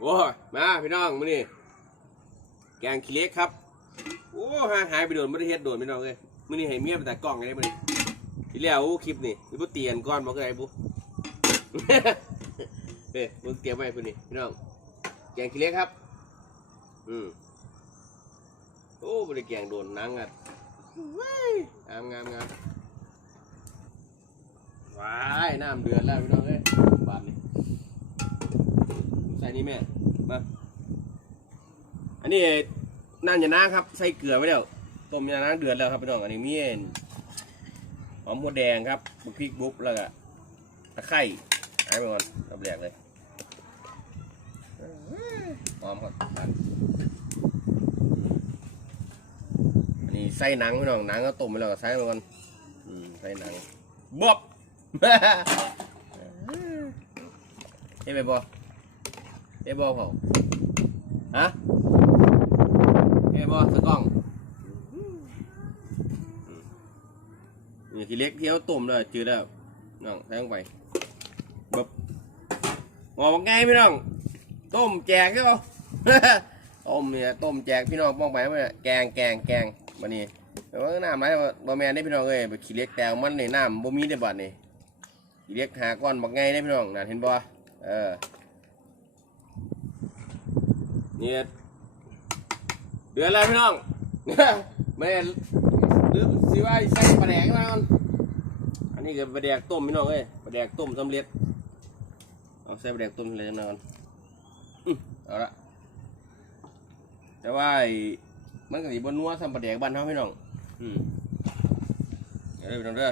โอ้มาพี่น้องมื้อนี้แกงขี้เล็กครับ โอ้หายหายไปโดนไม่ได้เฮ็ดโดนพี่น้องเลยมื้อนี้ให้เมียไปแต่กล้องไงมื้อนี้ที่แล้วคลิปนี่พี่บ่เตียนก่อนบ่เคยไอ้บุเฮ้ยมึงเตรียมไว้พุ่นนี่พี่น้องแกงขี้เล็กครับ อืมโอ้บ่ได้แกงโดนนังอะเงามงามงามว้ายน้ำเดือดแล้วพี่น้องเอ้ย นี่แม่มาอันนี้นั่นอย่านะครับ ใส่เกลือไว้แล้วต้มยานาเดือดแล้วครับพี่น้องอันนี้มีหอมหัวแดงครับบุกพริกบุ๊บแล้วก็ตะไคร้หายไปก่อนรับแรกเลยหอมครับอันนี้ใส่หนังพี่น้องหนังก็ต้มไปแล้วก็ใส่ไปก่อนอืมใส่หนังบ๊อบเฮ้ยไปบอ เฮ้บอเผาฮะเอ้บอสกล้องนี่ทีเล็กเที่ยวตุ่มเลยจืดแล้วน้องใส่ลงไปบบงอบอกไงพี่น้อง ต้มแจกใช่ป่ะต้มเนี่ยต้มแจกพี่น้องป้องไปไมเนี่แกงแกงแกงมานี่แต่ว่าน้ำไรบะแมนได้พี่น้องเอ้ยขี้เล็กแตงมันในน้ำบ่มีได้บัดนี่ขี้เล็กหาก้อนบอกไงได้พี่น้องน่ะเห็นบ่เออ เนี่ยเดือนแล้วพี่น้องไม่ได้ลืมสิว่าใส่ปลาแดกมาก่อนอันนี้ก็ปลาแดกต้มพี่น้องเอ้ยปลาแดกต้มสำเร็จเอาใส่ปลาแดกต้มเร็จมาก่อนเอาละแต่ว่ามันก็สิบนนัวทำปลาแดกบ้านเฮาพี่น้องอืมเดี๋ยวพี่น้องเด้อ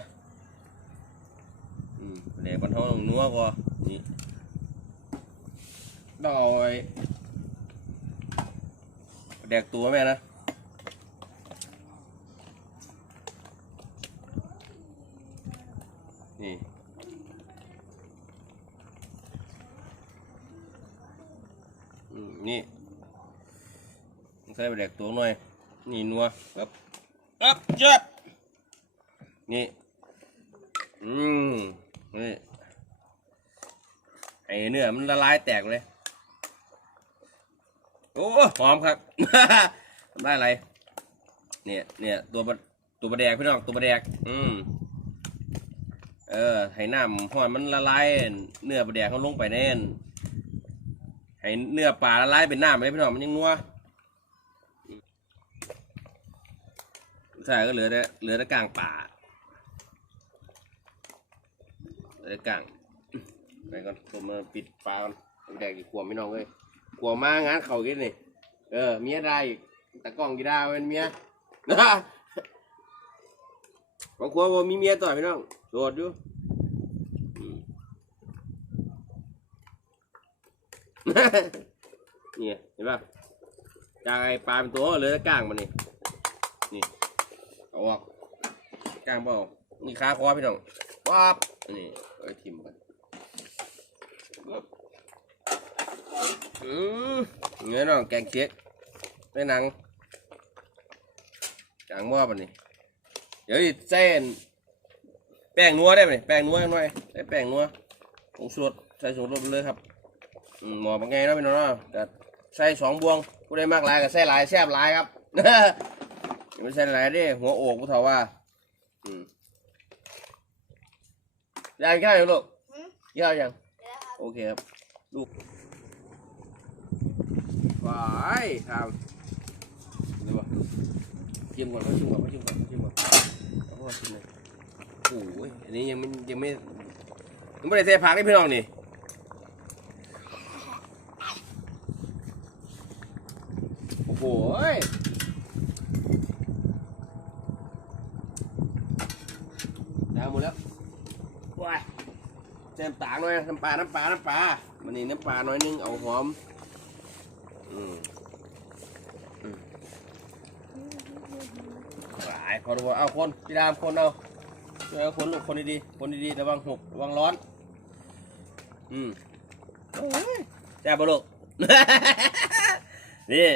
อืมปลาแดกบ้านเฮาต้องนัวกว่านี่ต้องเอาไอ้ แดกตัวแม่นะนี่นี่ใส่ไปแดกตัวหน่อย นี่นัวครับครับเจ็บนี่ อืมนี่ไอ้เนื้อมันละลายแตกเลย โอ้หอมครับ ได้อะไร เนี่ยเนี่ยตัวตัวปลาแดกพี่น้องตัวปลาแดก อืมเออให้น้ำหอนมันละลายเนื้อปลาแดกเขาลงไปแน่นให้เนื้อปลาละลายเป็นน้ำเลยพี่น้องมันยังนัวใช่ก็เหลือแต่เหลือแต่กลางป่าเหลือกลางไปก่อนผมมาปิดปลาก่อนปลาแดกดีกว่าพี่น้องเลย กลัวมางานเขากินนี่เออเมียได้ตะกล้องกีดาเป็นเมียนะบางคนว่ามีเมียต่อยพี่น้องโดดอยู่นี่เห็นป่ะจากไอ้ปลาเป็นตัวเหลยก้างมันนี่นี่เอาออกก้างเปล่านี่ขาคอพี่น้องป๊าบนี่เอาไปทิมกันปึ๊บ อืมเงี้ยน้องแกงเค้กได้หนังกลางหม้อปะนี่เดี๋ยวอีกเส้นแป้งนัวได้ไหมแป้งนัวหน่อยใส่แป้งนัวผงชูรสใส่ผงชูรสไปเลยครับอืมหมอเป็นไงเนาะพี่น้องเนาะก็ใส่สองบวงผู้ใดมากหลายก็ใส่หลายแซ่บหลายครับอย่าไม่ใส่หลายเดิหัวโอกผู้เฒ่าว่าอืมยายกินข้าวยังลูกกินข้าวยังโอเคครับลูก วายทำดูวะชิมก่อนเขาชิมก่อนเขาชิมก่อนเขาชิมก่อนเขาพ่อชิมเลยโอ้ยอันนี้ยังไม่ยังไม่ยังไม่ได้ใส่ผักนี่พี่น้องนี่โอ้โหยดาวหมดแล้วว้ายเต็มตางหน่อยน้ำปลาน้ำปลาน้ำปลามันนี่น้ำปลาหน่อยนึงเอาหอมอืมอืม หลายพอรู้ว่าเอาคนพี่ดามคนเอาช่วยเอาคนลูกคนดีๆคนดีๆระวังหกระวังร้อน อืมโอ้ยแซ่บปะลูก นี่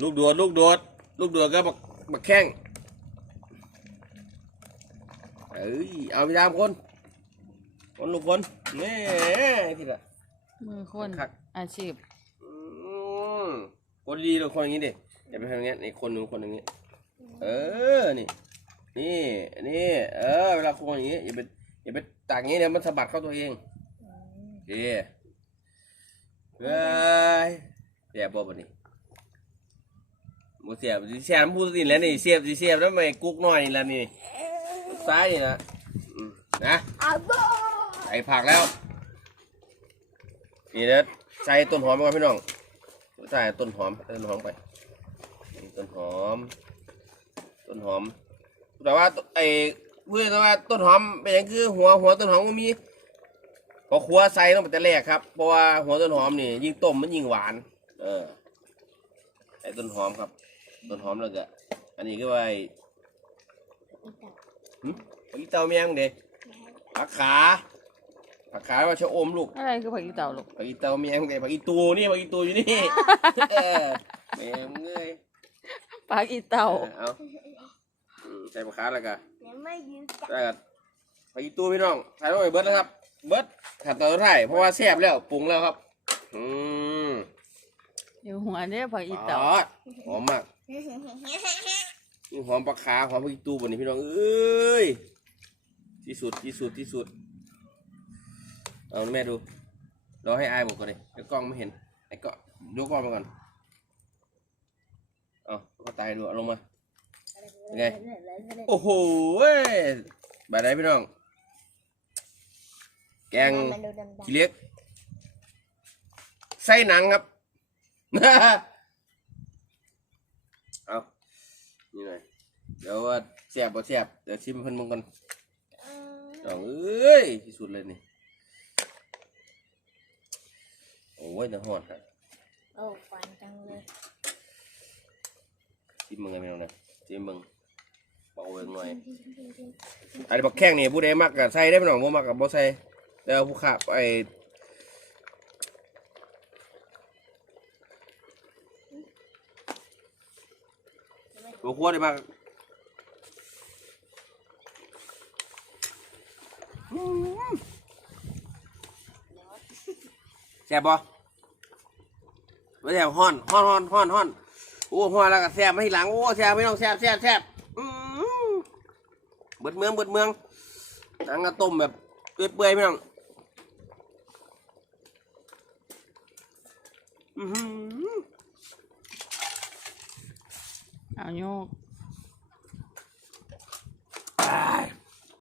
ลูกโดดลูกโดดลูกโดดก็บักบักแข้งเอ้ยเอาพี่ดามคน คนลูกคนนี่ที่ละมือคนอาชีพ คนดีเลยคนอย่างนี้ดิอย่าไปทำอย่างเงี้ยนี่คนหนึ่งคนอย่างนี้ เออนี่นี่นี่เออเวลาคนอย่างนี้อย่าไปอย่าไปตากอย่างนี้เดี๋ยวมันสะบัดเข้าตัวเองโอเคเฮ้ยเสียบบ่บนี้บ่เสียบสิเสียบพูดสิแล้วนี่เสียบสิเสียบแล้วไม่กุ๊กน้อยนี่แล้วนี่ซ้ายนี่นะอืมนะอาโบใส่ผักแล้วนี่เด้อใส่ต้นหอมไปก่อนพี่น้อง ใส่ต้นหอมใส่ต้นหอมไปนี่ต้นหอม ต้นหอม แต่ว่าไอ้เพื่อนว่าต้นหอมเป็นอย่างคือหัวหัวต้นหอมมันมีพอครัวใส่ต้องแต่แรกครับเพราะว่าหัวต้นหอมนี่ยิ่งต้มมันยิ่งหวาน เออไอ้ต้นหอมครับ ต้นหอมแล้วก็อันนี้ก็ว่าไอ้หึผักอีเตาเมียงเด็ผักขา ผักขาว่าชะอมลูกอะไรคือผักอีเต่าลูกผักอีเตาเมียงเด็ผักอีตูนี่ผักอีตูอยู่นี่เออแม่งเงยผักอีเต่าเออเอาอืมใส่ผักขาแล้วก็ยังไม่ยืนจับได้ครับไปอีตู้พี่น้องใส่ลงไปเบิร์ดแล้วครับ เบิร์ดขัดตอนสุดท้ายเพราะว่าแซ่บแล้วปรุงแล้วครับอืมอยู่หัวเด้อผักอีเต่าอดหอมมากนี่หอมปลาคาหอมพริกตู้บนนี้พี่น้องเอ้ยที่สุดที่สุดที่สุด เอาแม่ดูเราให้อายบอกก่อนเลยเดี๋ยวกล้องไม่เห็นไอ้ก็ยกกล้องมาก่อนเอาก็ตายดูเอาลงมาไงโอ้โหเว้ยบาดไหนพี่น้อง แกงมันดูดำขี้เล็กไส้หนังครับเอานี่หน่อยเดี๋ยวว่าแซ่บบ่แซ่บเดี๋ยวชิมเพิ่นมึงกันๆน้องเอ้ยที่สุดเลยนี่ โอ้ยจะหอดครับโอ้ฟันจังเลยชิมมึงกันพี่น้องนะชิมมึงเบาเวงหน่อยอันนี้บักแข้งนี่ผู้ใดมักกับใส่ได้พี่น้องบ่มักกับบ่ใส่แล้วผู้ขับไอ้ตัวคั่วได้มากแซ่บบ่ ไม่แซ่บฮ้อนฮ้อนฮ้อนฮ้อนฮ้อนโอ้ฮ้อนแล้วก็แซ่บมาทีหลังโอ้แซ่บไม่ต้องแซ่บแซ่บแซ่บอื้อเบิดเมืองเบิดเมืองหนังกระต้มแบบเปื่อยๆไม่ต้องอือหือเอาโยกอ้าย